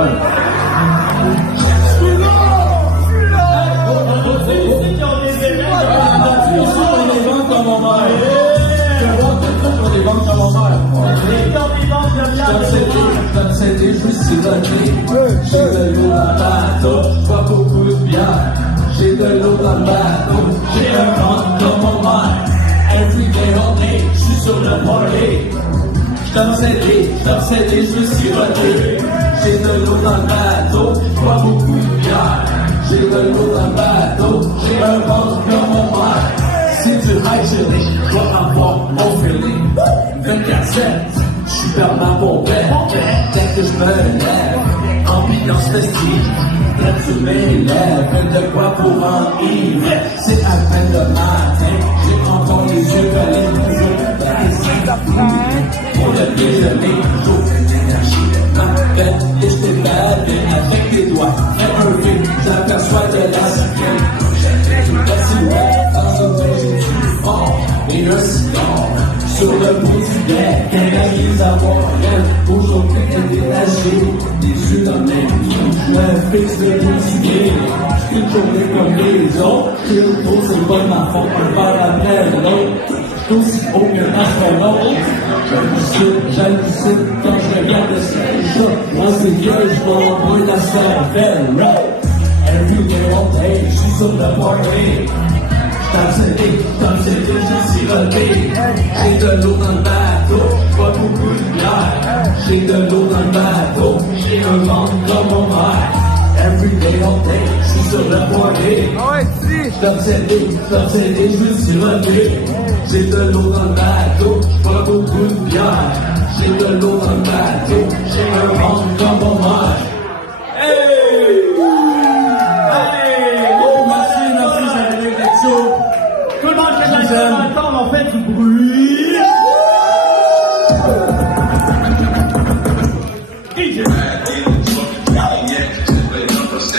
Ouais. Je suis siroté, j'ai de l'eau dans le bateau, je bois beaucoup de bière. J'ai de l'eau dans le bateau, j'ai un ventre comme mon mère. Every day all day, je suis sur le party. J't'obsédé, je suis siroté. J'ai de l'eau dans le bateau, je bois beaucoup de bière. J'ai de l'eau dans le bateau, j'ai un ventre comme mon mère. Si tu high chillé, je dois avoir mon feeling. 24/7. J'suis permanent pour bête, dès que j'me lève, ambiance festive, là tu m'élèves, de quoi pour en vivre, c'est à peine le matin, j'ai encore les yeux collés, pour le déjeuner, j'aucune énergie, ma bête, et j't'ai bavé avec les doigts, fais un V, j'aperçois de la cinquième, la silhouette, dans une main j'ai du fort, et un cigare. Sur le bout du bec, qu'analyse à moyenne, aujourd'hui t'es détaché, des yeux dans mes yeux, j'me fixe le bout du nez, j'suis tourné comme les autres, j'ai le tour, c'est pas ma faute, un verre après l'autre, j'suis aussi haut qu'un astronaute, j'hallucine quand je regarde le ciel, moi c'est vieux, j'vois l'envoyer la cervelle, every day all day, j'suis sur le party. J't'obsédé, je suis siroté. J'ai de l'eau dans le bateau, j'bois beaucoup de bière. J'ai de l'eau dans le bateau, j'ai un ventre comme mon père. Every day all day, je suis sur le party. J't'obsédé, je suis siroté. J'ai de l'eau dans le bateau, j'bois beaucoup de bière. J'ai de l'eau dans le bateau, j'ai un ventre comme mon père. Tout le monde fait de la on fait du bruit.